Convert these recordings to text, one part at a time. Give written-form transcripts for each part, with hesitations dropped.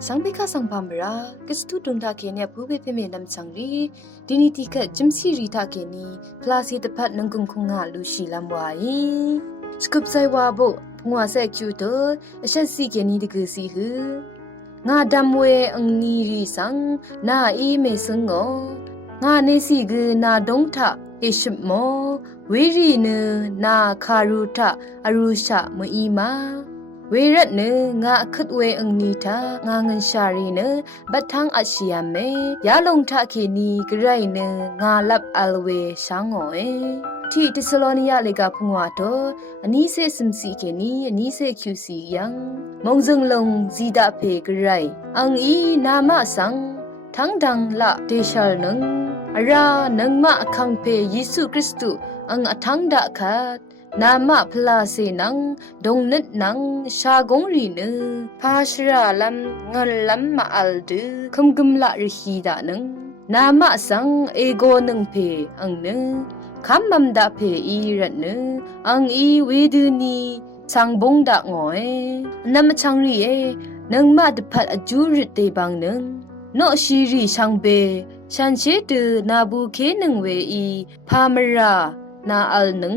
상비카 상밤라 그스투 동다케네 부베페메 남창리 디니티카 짐시리타케니 플라시드팟 능궁콩가 루시람와이 스쿱사이와보 풍와세 큐도 에샤시케니 디그시흐 nga damwe angni ri sang na e me sungo nga ne si gu na dong tha iship mo we ri ne na kharu tha arusha mo i ma we rat ne nga khat we angni tha nga ngan sha ri ne bathang asia me ya long tha ke ni grai ne nga lap alwe sangoที่ทิสโลนียาเลกาพงวาโตอันนี้เซซิมซีเคนีอันนี้เซคิวซียังมงซึงลงซีดาเพกไรอังอีนามะสังทั้งดังละเดชาลนึงอารานังมะคังเพยิสุคริสตุอังอทังดะคัดนามะพลาเสนังดงนิดนังชากงรีนึพาชราลัมงันลัมมาอัลดืคุมกุมละริฮีดานึงนามะสังเอโกนึงเพอังนึคำมัมดาเพอีรัตนึอังอีเวดูนีสังบงดะงอยนำชังรีเอนังมาดพัดอจูริเตบังนึงนอชีรีชังเบฉันเชตนาบูเคนึงเวอีพามรานาอัลนึง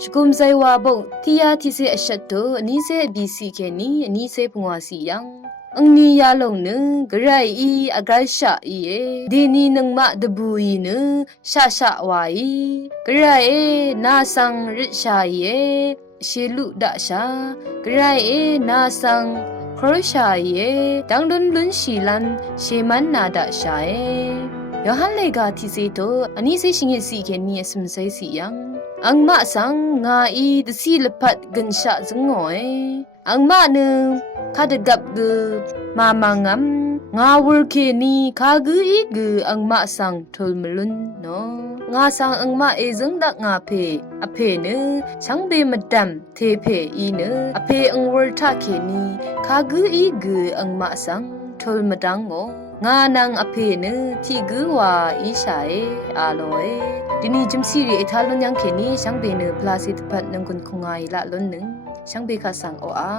สกุมไซวาบงที่ยาที่เสอชัดโตอันนี้เสบีซีเคนีอันนี้เสพงวาสียังอังนี้ยาลงนึงกระไรอีอากาศชาอีเดนีนังมาดบูอีนึชาชาวายกระไรนาสังริชาอีเชลุดาชากระไรนาสังครชาอีดังดุนลุนชีลันเชมันนาดาชายอหันเลกาที่เสโตอันนี้เสชิงเอสีเคนีสมไซสียังอังมาสังงาอีดสีลพัดกันชาจึงงอยอังมานึงคาดกับกูมามังงงาวรเคนีคากูอีกูอังมาสังทลมลุนเนาะงาสังอังมาเอซึงดักงาเพอเพเนชังเบมดัมเทเพอีเนอเพอังวรทาเคนีคากูอีกูอังมาสังทลมดังโงงานังอเพเนที่กูว่าอีชายอาโลดินีจิมซีรีเอทาลุนยังเคนีชังเบเนพลาสิตพัดนังกุนคงไงละลุนนึงช่างเบคาสังโออา